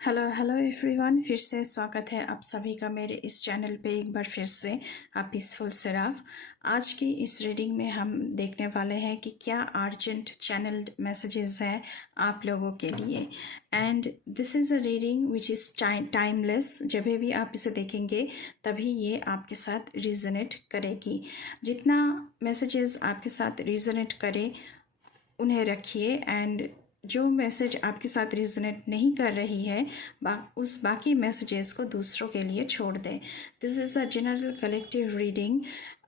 Hello hello everyone, फिर से स्वागत है आप सभी का मेरे इस चैनल पे एक बार फिर से। आप पीसफुल सिराफ। आज की इस रीडिंग में हम देखने वाले हैं कि क्या अर्जेंट चैनल्ड मैसेजेस हैं आप लोगों के लिए। And this is a reading which is timeless. जब भी आप इसे देखेंगे तभी ये आपके साथ रिजोनेट करेगी। जितना मैसेजेस आपके साथ रिजोनेट करे उन्हें रखिए, एंड जो मैसेज आपके साथ रिजोनेट नहीं कर रही है उस बाकी मैसेजेस को दूसरों के लिए छोड़ दें। This is a general collective reading.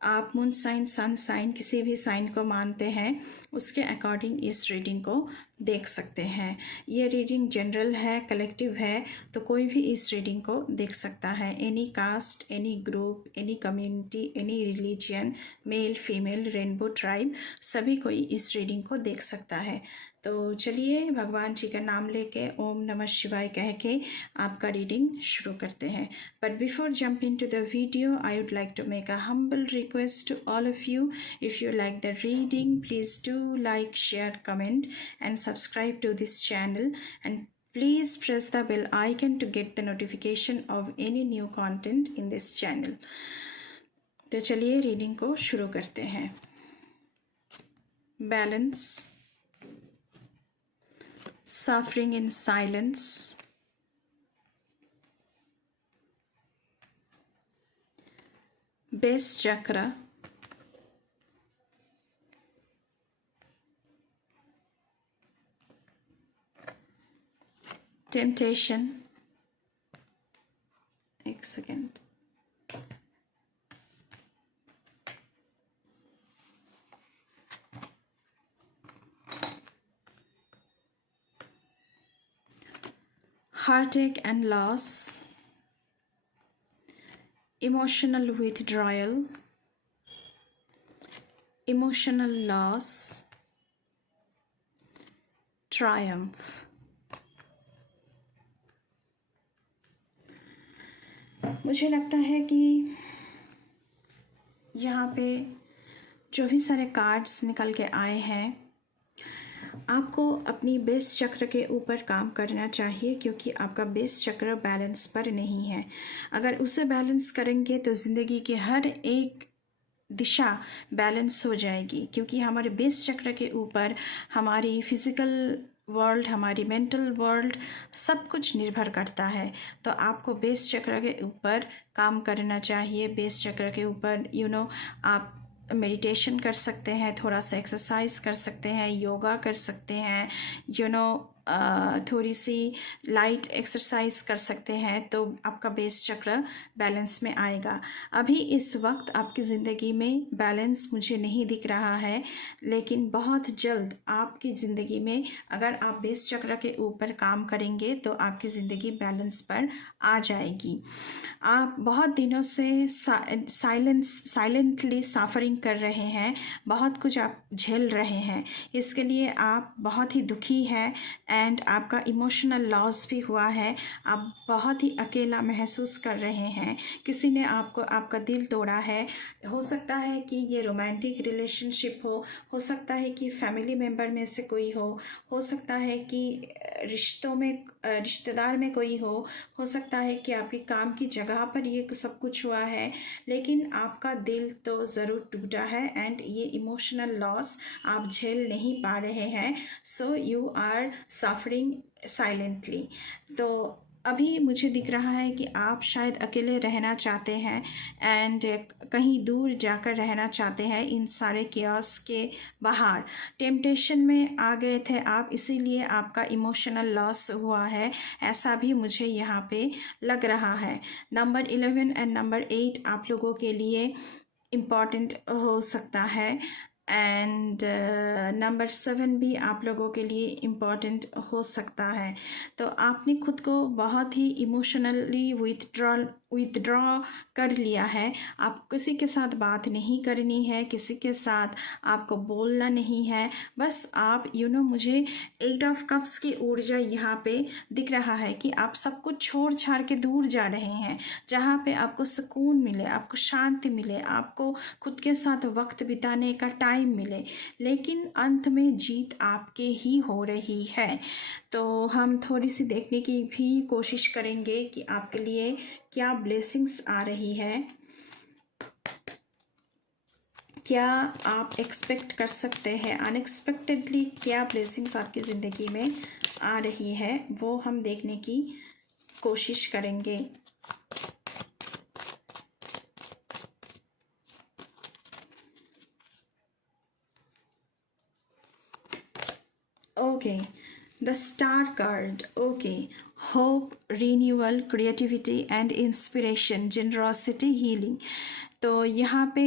आप मून साइन, सन साइन, किसी भी साइन को मानते हैं उसके अकॉर्डिंग इस रीडिंग को देख सकते हैं। ये रीडिंग जनरल है, कलेक्टिव है, तो कोई भी इस रीडिंग को देख सकता है। Any caste, any group, any community, any religion, male female, rainbow tribe, सभी कोई इस रीडिंग को देख सकता है। तो चलिए भगवान जी का नाम लेके ओम नमः शिवाय कह के आपका रीडिंग शुरू करते हैं। But before jump into the video, I would like to make a humble request to all of you. If you like the reading, please do like, share, comment and subscribe to this channel, and please press the bell icon to get the notification of any new content in this channel. तो चलिए reading को शुरू करते हैं। Balance, suffering in silence, base chakra, temptation, एक second, heartache and loss, emotional withdrawal, emotional loss, triumph। मुझे लगता है कि यहाँ पे जो भी सारे कार्ड्स निकल के आए हैं, आपको अपनी बेस चक्र के ऊपर काम करना चाहिए, क्योंकि आपका बेस चक्र बैलेंस पर नहीं है। अगर उसे बैलेंस करेंगे तो ज़िंदगी की हर एक दिशा बैलेंस हो जाएगी, क्योंकि हमारे बेस चक्र के ऊपर हमारी फिज़िकल वर्ल्ड, हमारी मेंटल वर्ल्ड, सब कुछ निर्भर करता है। तो आपको बेस चक्र के ऊपर काम करना चाहिए। बेस चक्र के ऊपर आप मेडिटेशन कर सकते हैं, थोड़ा सा एक्सरसाइज कर सकते हैं, योगा कर सकते हैं, थोड़ी सी लाइट एक्सरसाइज कर सकते हैं, तो आपका बेस चक्र बैलेंस में आएगा। अभी इस वक्त आपकी ज़िंदगी में बैलेंस मुझे नहीं दिख रहा है, लेकिन बहुत जल्द आपकी ज़िंदगी में अगर आप बेस चक्र के ऊपर काम करेंगे तो आपकी ज़िंदगी बैलेंस पर आ जाएगी। आप बहुत दिनों से साइलेंटली सफरिंग कर रहे हैं, बहुत कुछ आप झेल रहे हैं, इसके लिए आप बहुत ही दुखी हैं, एंड आपका इमोशनल लॉस भी हुआ है। आप बहुत ही अकेला महसूस कर रहे हैं, किसी ने आपका दिल तोड़ा है। हो सकता है कि ये रोमांटिक रिलेशनशिप हो सकता है कि फैमिली मेम्बर में से कोई हो सकता है कि रिश्तेदार में कोई हो सकता है कि आपकी काम की जगह पर ये सब कुछ हुआ है, लेकिन आपका दिल तो ज़रूर टूटा है, एंड ये इमोशनल लॉस आप झेल नहीं पा रहे हैं। So you are suffering silently. तो अभी मुझे दिख रहा है कि आप शायद अकेले रहना चाहते हैं, एंड कहीं दूर जाकर रहना चाहते हैं इन सारे कियास के बाहर। टेम्पटेशन में आ गए थे आप, इसीलिए आपका इमोशनल लॉस हुआ है, ऐसा भी मुझे यहाँ पे लग रहा है। नंबर 11 एंड नंबर 8 आप लोगों के लिए इम्पॉर्टेंट हो सकता है, एंड नंबर 7 भी आप लोगों के लिए इम्पॉर्टेंट हो सकता है। तो आपने खुद को बहुत ही इमोशनली विथड्रॉ कर लिया है। आप किसी के साथ बात नहीं करनी है, किसी के साथ आपको बोलना नहीं है, बस आप मुझे 8 ऑफ कप्स की ऊर्जा यहाँ पे दिख रहा है कि आप सब कुछ छोड़ छाड़ के दूर जा रहे हैं, जहाँ पे आपको सुकून मिले, आपको शांति मिले, आपको खुद के साथ वक्त बिताने का टाइम मिले, लेकिन अंत में जीत आपके ही हो रही है। तो हम थोड़ी सी देखने की भी कोशिश करेंगे कि आपके लिए क्या ब्लेसिंग्स आ रही है, क्या आप एक्सपेक्ट कर सकते हैं, अनएक्सपेक्टेडली क्या ब्लेसिंग्स आपकी ज़िंदगी में आ रही है, वो हम देखने की कोशिश करेंगे। Okay, the star card. Okay, hope, renewal, creativity and inspiration, generosity, healing. तो यहाँ पे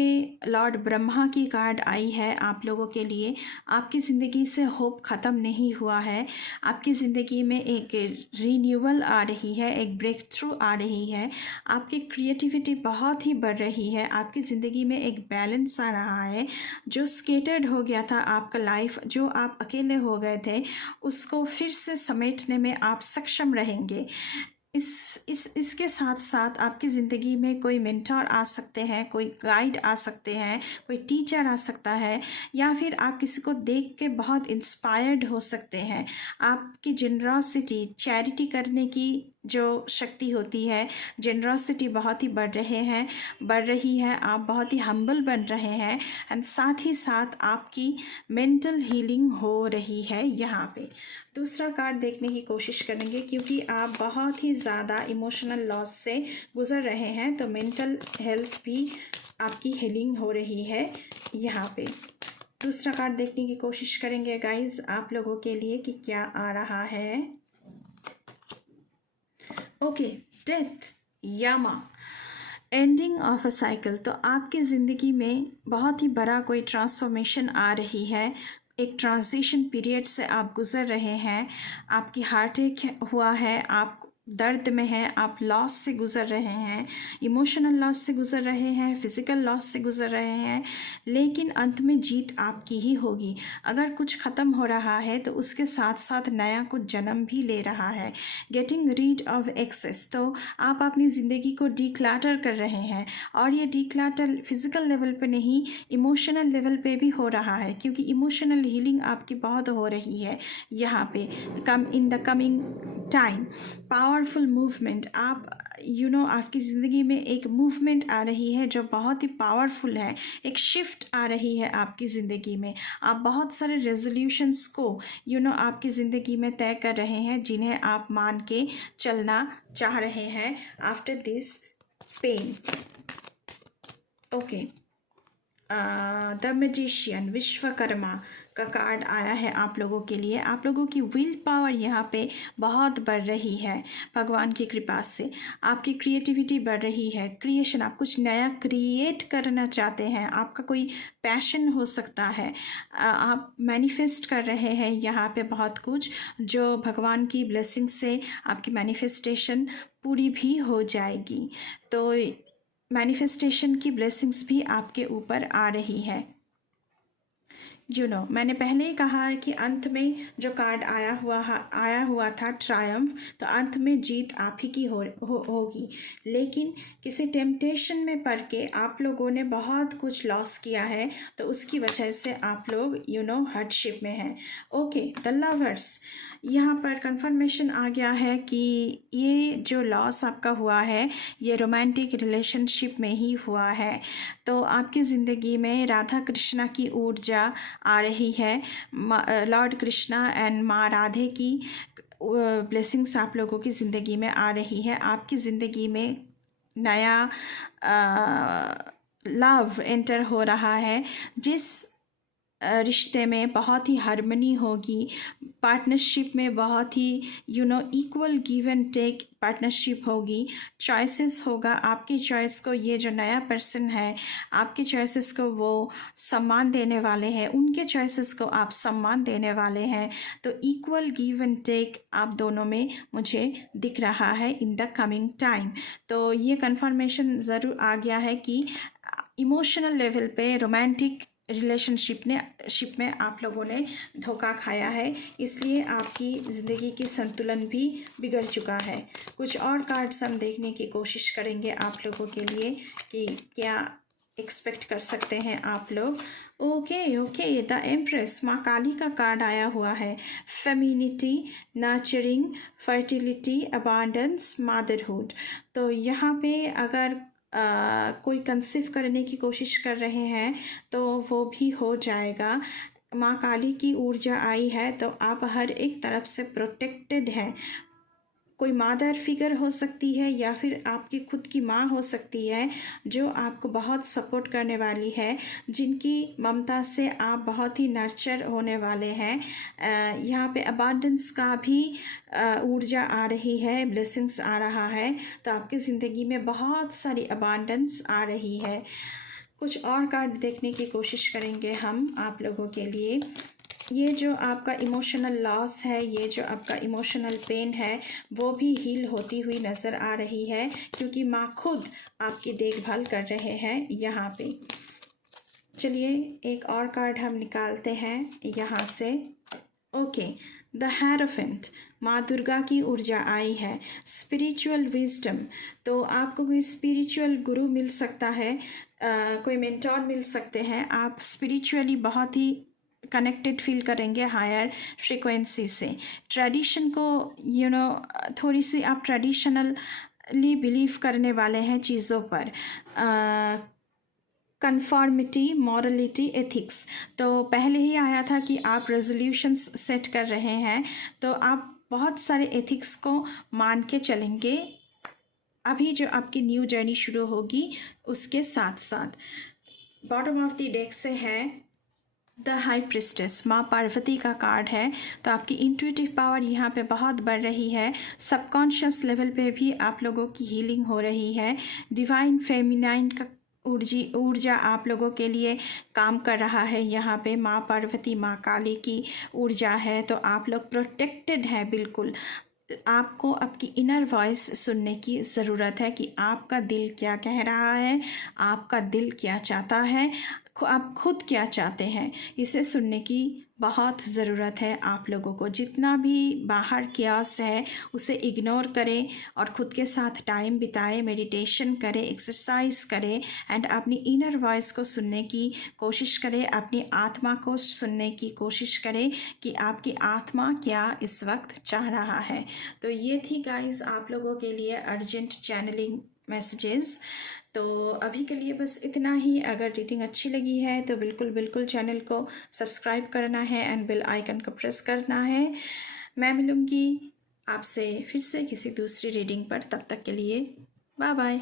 लॉर्ड ब्रह्मा की कार्ड आई है आप लोगों के लिए। आपकी ज़िंदगी से होप ख़त्म नहीं हुआ है, आपकी ज़िंदगी में एक रिन्यूअल आ रही है, एक ब्रेक थ्रू आ रही है, आपकी क्रिएटिविटी बहुत ही बढ़ रही है, आपकी ज़िंदगी में एक बैलेंस आ रहा है। जो स्केटर्ड हो गया था आपका लाइफ, जो आप अकेले हो गए थे, उसको फिर से समेटने में आप सक्षम रहेंगे। इसके साथ साथ आपकी ज़िंदगी में कोई मेंटर आ सकते हैं, कोई गाइड आ सकते हैं, कोई टीचर आ सकता है, या फिर आप किसी को देख के बहुत इंस्पायर्ड हो सकते हैं। आपकी जेनरॉसिटी, चैरिटी करने की जो शक्ति होती है, जेनरॉसिटी बहुत ही बढ़ रही है। आप बहुत ही हम्बल बन रहे हैं, एंड साथ ही साथ आपकी मेंटल हीलिंग हो रही है। यहाँ पे दूसरा कार्ड देखने की कोशिश करेंगे, क्योंकि आप बहुत ही ज़्यादा इमोशनल लॉस से गुज़र रहे हैं, तो मेंटल हेल्थ भी आपकी हीलिंग हो रही है। यहाँ पे दूसरा कार्ड देखने की कोशिश करेंगे गाइस आप लोगों के लिए कि क्या आ रहा है। Okay, death, Yama, ending of a cycle. तो आपकी ज़िंदगी में बहुत ही बड़ा कोई ट्रांसफॉर्मेशन आ रही है, एक ट्रांजिशन पीरियड से आप गुज़र रहे हैं। आपकी हार्ट अटैक हुआ है, आप दर्द में हैं, आप लॉस से गुज़र रहे हैं, इमोशनल लॉस से गुज़र रहे हैं, फिज़िकल लॉस से गुज़र रहे हैं, लेकिन अंत में जीत आपकी ही होगी। अगर कुछ ख़त्म हो रहा है तो उसके साथ साथ नया कुछ जन्म भी ले रहा है। गेटिंग रीड ऑफ एक्सेस, तो आप अपनी ज़िंदगी को डिक्लटर कर रहे हैं, और ये डिक्लटर फिज़िकल लेवल पे नहीं, इमोशनल लेवल पे भी हो रहा है, क्योंकि इमोशनल हीलिंग आपकी बहुत हो रही है। यहाँ पे in the coming time powerful movement, आप आपकी ज़िंदगी में एक मूवमेंट आ रही है जो बहुत ही पावरफुल है, एक शिफ्ट आ रही है आपकी ज़िंदगी में। आप बहुत सारे रेजोल्यूशंस को आपकी ज़िंदगी में तय कर रहे हैं, जिन्हें आप मान के चलना चाह रहे हैं after this pain. Okay, the magician, Vishwakarma का कार्ड आया है आप लोगों के लिए। आप लोगों की विल पावर यहाँ पे बहुत बढ़ रही है भगवान की कृपा से। आपकी क्रिएटिविटी बढ़ रही है, क्रिएशन, आप कुछ नया क्रिएट करना चाहते हैं, आपका कोई पैशन हो सकता है, आप मैनिफेस्ट कर रहे हैं यहाँ पे बहुत कुछ, जो भगवान की ब्लेसिंग से आपकी मैनिफेस्टेशन पूरी भी हो जाएगी। तो मैनिफेस्टेशन की ब्लेसिंग्स भी आपके ऊपर आ रही है। मैंने पहले ही कहा है कि अंत में जो कार्ड आया हुआ था ट्रायम्फ, तो अंत में जीत आप ही की होगी। लेकिन किसी टेम्पटेशन में पड़ के आप लोगों ने बहुत कुछ लॉस किया है, तो उसकी वजह से आप लोग हार्डशिप में हैं। ओके, द लवर्स, यहाँ पर कंफर्मेशन आ गया है कि ये जो लॉस आपका हुआ है, ये रोमांटिक रिलेशनशिप में ही हुआ है। तो आपकी ज़िंदगी में राधा कृष्णा की ऊर्जा आ रही है, लॉर्ड कृष्णा एंड माँ राधे की ब्लेसिंग्स आप लोगों की ज़िंदगी में आ रही है। आपकी ज़िंदगी में नया लव एंटर हो रहा है, जिस रिश्ते में बहुत ही हार्मनी होगी, पार्टनरशिप में बहुत ही equal give and take partnership होगी, चॉइसेस होगा। आपकी चॉइस को ये जो नया पर्सन है, आपकी चॉइसेस को वो सम्मान देने वाले हैं, उनके चॉइसेस को आप सम्मान देने वाले हैं। तो इक्वल गिव एंड टेक आप दोनों में मुझे दिख रहा है इन द कमिंग टाइम। तो ये कन्फर्मेशन ज़रूर आ गया है कि इमोशनल लेवल पे रोमांटिक रिलेशनशिप में आप लोगों ने धोखा खाया है, इसलिए आपकी ज़िंदगी की संतुलन भी बिगड़ चुका है। कुछ और कार्ड्स हम देखने की कोशिश करेंगे आप लोगों के लिए कि क्या एक्सपेक्ट कर सकते हैं आप लोग। ओके ओके, द एम्प्रेस, माँ काली का कार्ड आया हुआ है। Femininity, nurturing, fertility, abundance, motherhood. तो यहाँ पे अगर कोई कंसीव करने की कोशिश कर रहे हैं तो वो भी हो जाएगा। माँ काली की ऊर्जा आई है तो आप हर एक तरफ से प्रोटेक्टेड हैं। कोई मदर फिगर हो सकती है या फिर आपकी खुद की माँ हो सकती है जो आपको बहुत सपोर्ट करने वाली है, जिनकी ममता से आप बहुत ही नर्चर होने वाले हैं। यहाँ पे अबांडेंस का भी ऊर्जा आ रही है, ब्लेसिंग्स आ रहा है। तो आपकी ज़िंदगी में बहुत सारी अबांडेंस आ रही है। कुछ और कार्ड देखने की कोशिश करेंगे हम आप लोगों के लिए। ये जो आपका इमोशनल लॉस है, ये जो आपका इमोशनल पेन है, वो भी हील होती हुई नज़र आ रही है, क्योंकि माँ खुद आपकी देखभाल कर रहे हैं यहाँ पे। चलिए एक और कार्ड हम निकालते हैं यहाँ से। ओके, द हेरोफेंट, माँ दुर्गा की ऊर्जा आई है। स्पिरिचुअल विजडम, तो आपको कोई स्पिरिचुअल गुरु मिल सकता है, कोई मेंटोर मिल सकते हैं। आप स्पिरिचुअली बहुत ही कनेक्टेड फील करेंगे हायर फ्रीक्वेंसी से। ट्रेडिशन को थोड़ी सी आप ट्रेडिशनली बिलीव करने वाले हैं चीज़ों पर। कन्फॉर्मिटी, मॉरलिटी, एथिक्स, तो पहले ही आया था कि आप रेजोल्यूशंस सेट कर रहे हैं, तो आप बहुत सारे एथिक्स को मान के चलेंगे अभी जो आपकी न्यू जर्नी शुरू होगी उसके साथ साथ। बॉटम ऑफ द डेक से है द हाई प्रिस्टेस, माँ पार्वती का कार्ड है। तो आपकी इंट्यूटिव पावर यहाँ पे बहुत बढ़ रही है। सबकॉन्शियस लेवल पे भी आप लोगों की हीलिंग हो रही है। डिवाइन फेमिनाइन का ऊर्जा आप लोगों के लिए काम कर रहा है। यहाँ पे माँ पार्वती, माँ काली की ऊर्जा है, तो आप लोग प्रोटेक्टेड हैं बिल्कुल। आपको आपकी इनर वॉइस सुनने की ज़रूरत है कि आपका दिल क्या कह रहा है, आपका दिल क्या चाहता है, आप खुद क्या चाहते हैं, इसे सुनने की बहुत ज़रूरत है आप लोगों को। जितना भी बाहर क्यास है उसे इग्नोर करें और ख़ुद के साथ टाइम बिताएं, मेडिटेशन करें, एक्सरसाइज करें एंड अपनी इनर वॉइस को सुनने की कोशिश करें, अपनी आत्मा को सुनने की कोशिश करें कि आपकी आत्मा क्या इस वक्त चाह रहा है। तो ये थी गाइस आप लोगों के लिए अर्जेंट चैनलिंग मैसेजेस। तो अभी के लिए बस इतना ही। अगर रीडिंग अच्छी लगी है तो बिल्कुल चैनल को सब्सक्राइब करना है एंड बेल आइकन को प्रेस करना है। मैं मिलूँगी आपसे फिर से किसी दूसरी रीडिंग पर, तब तक के लिए बाय बाय।